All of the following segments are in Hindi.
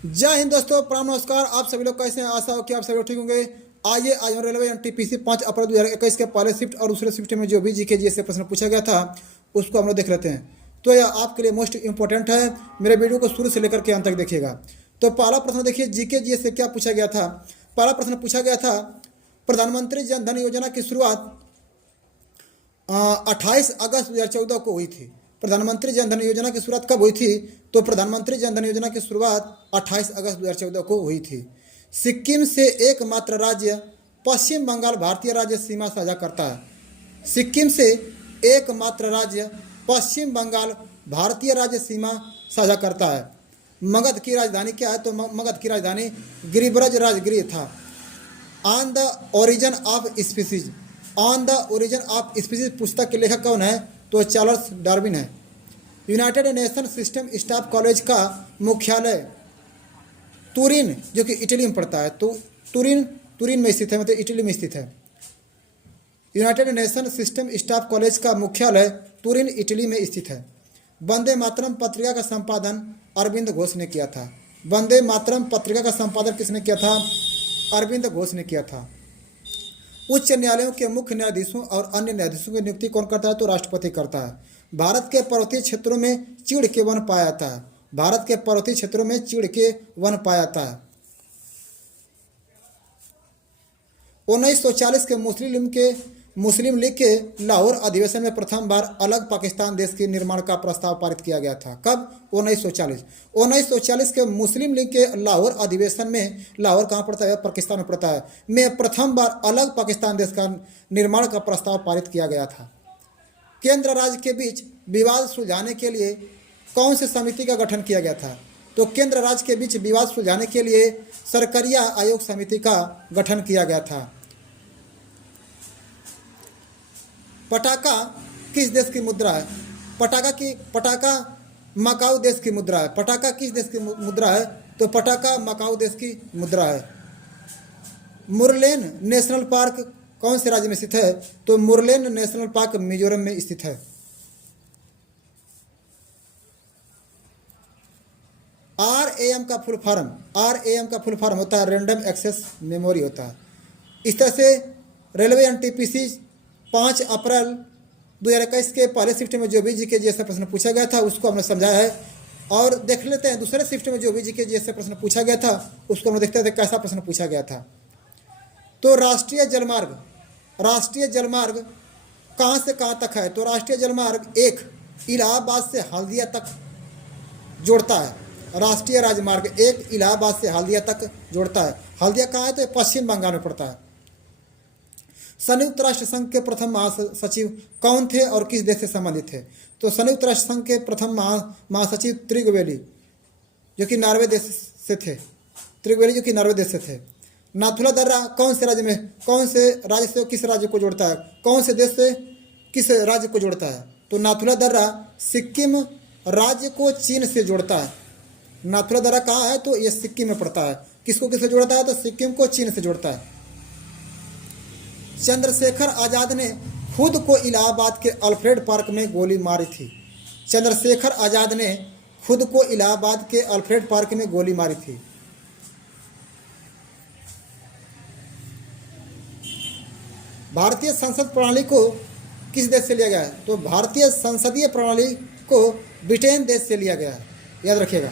जय हिंद दोस्तों, प्रणाम, नमस्कार। आप सभी लोग कैसे हैं? आशा हो कि आप सभी लोग ठीक होंगे। आइए आज हम रेलवे एनटीपीसी 5 अप्रैल 2021 के पहले शिफ्ट और दूसरे शिफ्ट में जो भी जीके जीएस से प्रश्न पूछा गया था उसको हम लोग देख लेते हैं। तो यह आपके लिए मोस्ट इंपॉर्टेंट है। मेरे वीडियो को शुरू से लेकर के अंत तक देखिएगा। तो पहला प्रश्न देखिए, जीके जीएस से क्या पूछा गया था। पहला प्रश्न पूछा गया था, प्रधानमंत्री जन धन योजना की शुरुआत 28 अगस्त 2014 को हुई थी। प्रधानमंत्री जन धन योजना की शुरुआत कब हुई थी? तो प्रधानमंत्री जन धन योजना की शुरुआत 28 अगस्त 2014 को हुई थी। सिक्किम से एकमात्र राज्य पश्चिम बंगाल भारतीय राज्य सीमा साझा करता है। सिक्किम से एकमात्र राज्य पश्चिम बंगाल भारतीय राज्य सीमा साझा करता है। मगध की राजधानी क्या है? तो मगध की राजधानी गिरिब्रज राजगृह था। On the origin of species, on the origin of species पुस्तक के लेखक कौन है? तो चार्ल्स डार्विन है। United nation system staff college का मुख्यालय तुरिन, जो कि इटली में पड़ता है, तो तुरिन में स्थित है, मतलब इटली में स्थित है। United nation system staff college का मुख्यालय तुरिन इटली में स्थित है। वंदे मातरम पत्रिका का संपादन अरविंद घोष ने किया था। वंदे मातरम पत्रिका का संपादन किसने किया था? अरविंद घोष ने किया था। उच्च न्यायालयों के मुख्य न्यायाधीशों और अन्य न्यायाधीशों की नियुक्ति कौन करता है? तो राष्ट्रपति करता है। भारत के पर्वतीय क्षेत्रों में चीड़ के वन पाया जाता है। भारत के पर्वतीय क्षेत्रों में चीड़ के वन पाया जाता है। 1940 के मुस्लिम लीग के लाहौर अधिवेशन में प्रथम बार अलग पाकिस्तान देश के निर्माण का प्रस्ताव पारित किया गया था। कब? 1940 के मुस्लिम लीग के लाहौर अधिवेशन में, लाहौर कहाँ पड़ता है? पाकिस्तान में पड़ता है, में प्रथम बार अलग पाकिस्तान देश का निर्माण का प्रस्ताव पारित किया गया था। केंद्र राज्य के बीच विवाद सुलझाने के लिए कौन सी समिति का गठन किया गया था? तो केंद्र राज्य के बीच विवाद सुलझाने के लिए सरकरिया आयोग समिति का गठन किया गया था। पटाका किस देश की मुद्रा है? पटाका मकाऊ देश की मुद्रा है। पटाका किस देश की मुद्रा है? तो पटाका मकाऊ देश की मुद्रा है। मुरलेन नेशनल पार्क कौन से राज्य में स्थित है? तो मुरलेन नेशनल पार्क मिजोरम में स्थित है। RAM का फुल फॉर्म होता है रैंडम एक्सेस मेमोरी होता है। इस तरह से रेलवे एनटीपीसी 5 अप्रैल 2021 के पहले शिफ्ट में जो भी जीके जैसा प्रश्न पूछा गया था उसको हमने समझाया है। और देख लेते हैं दूसरे शिफ्ट में जो भी जीके जैसा प्रश्न पूछा गया था उसको हम देखते थे कैसा प्रश्न पूछा गया था। तो राष्ट्रीय जलमार्ग कहाँ से कहाँ तक है? तो राष्ट्रीय जलमार्ग 1 इलाहाबाद से हल्दिया तक जोड़ता है। राष्ट्रीय राजमार्ग 1 इलाहाबाद से हल्दिया तक जोड़ता है। हल्दिया कहाँ है? तो पश्चिम बंगाल में पड़ता है। संयुक्त राष्ट्र संघ के प्रथम महासचिव कौन थे और किस देश से संबंधित थे? तो संयुक्त राष्ट्र संघ के प्रथम महासचिव त्रिगवेली, जो कि नॉर्वे देश से थे। नाथुला दर्रा कौन से राज्य से किस राज्य को जोड़ता है? कौन से देश से किस राज्य को जोड़ता है? तो नाथुला दर्रा सिक्किम राज्य को चीन से जोड़ता है। नाथुला दर्रा कहाँ है? तो ये सिक्किम में पड़ता है। किसको किससे जोड़ता है? तो सिक्किम को चीन से जोड़ता है। चंद्रशेखर आजाद ने खुद को इलाहाबाद के अल्फ्रेड पार्क में गोली मारी थी। चंद्रशेखर आजाद ने खुद को इलाहाबाद के अल्फ्रेड पार्क में गोली मारी थी। भारतीय संसद प्रणाली को किस देश से लिया गया है? तो भारतीय संसदीय प्रणाली को ब्रिटेन देश से लिया गया है, याद रखिएगा।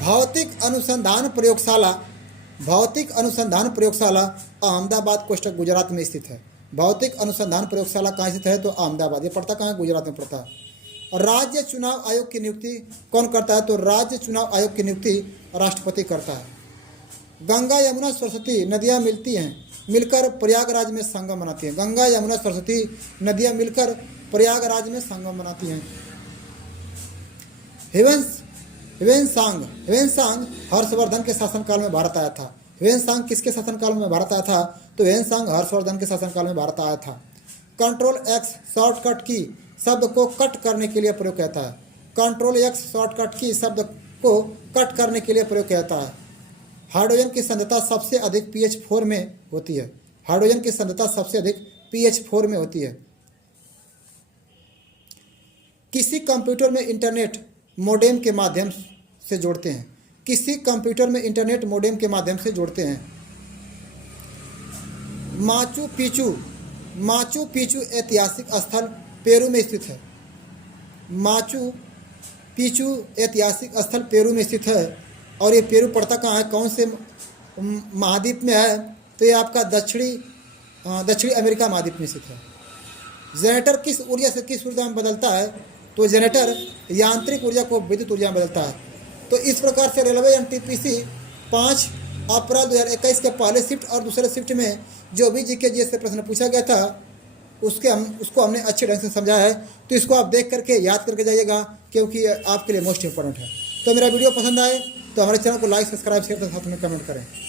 भौतिक अनुसंधान प्रयोगशाला अहमदाबाद कोष्टक गुजरात में स्थित है। भौतिक अनुसंधान प्रयोगशाला कहाँ स्थित है? तो अहमदाबाद। ये पड़ता कहाँ है? गुजरात में पड़ता है। राज्य चुनाव आयोग की नियुक्ति कौन करता है? तो राज्य चुनाव आयोग की नियुक्ति राष्ट्रपति करता है। गंगा यमुना सरस्वती नदियाँ मिलकर प्रयागराज में संगम बनाती हैं। गंगा यमुना सरस्वती नदियाँ मिलकर प्रयागराज में संगम बनाती हैं। ह्वेनसांग हर्षवर्धन के शासनकाल में भारत आया था। ह्वेनसांग किसके शासनकाल में भारत आया था? तो ह्वेनसांग हर्षवर्धन के शासनकाल में भारत आया था। कंट्रोल एक्स शॉर्टकट की शब्द को कट करने के लिए प्रयोग कहता है। कंट्रोल एक्स शॉर्टकट की शब्द को कट करने के लिए प्रयोग कहता है। हाइड्रोजन की सांद्रता सबसे अधिक pH 4 में होती है। हाइड्रोजन की सांद्रता सबसे अधिक pH 4 में होती है। किसी कंप्यूटर में इंटरनेट मोडेम के माध्यम से जोड़ते हैं। किसी कंप्यूटर में इंटरनेट मोडेम के माध्यम से जोड़ते हैं। माचू पिचू माचू पिचू ऐतिहासिक स्थल पेरू में स्थित है। माचू पिचू ऐतिहासिक स्थल पेरू में स्थित है। और ये पेरू पड़ता कहाँ है, कौन से महाद्वीप में है? तो ये आपका दक्षिणी अमेरिका महाद्वीप में स्थित है। जनरेटर किस ऊर्जा से किस ऊर्जा में बदलता है? तो जनरेटर यांत्रिक ऊर्जा को विद्युत ऊर्जा में बदलता है। तो इस प्रकार से रेलवे एनटीपीसी 5 अप्रैल 2021 के पहले शिफ्ट और दूसरे शिफ्ट में जो भी जीके से प्रश्न पूछा गया था उसको हमने अच्छे ढंग से समझाया है। तो इसको आप देख करके याद करके जाइएगा, क्योंकि आपके लिए मोस्ट इंपॉर्टेंट है। तो मेरा वीडियो पसंद आए तो हमारे चैनल को लाइक, सब्सक्राइब, शेयर तथा साथ में कमेंट करें।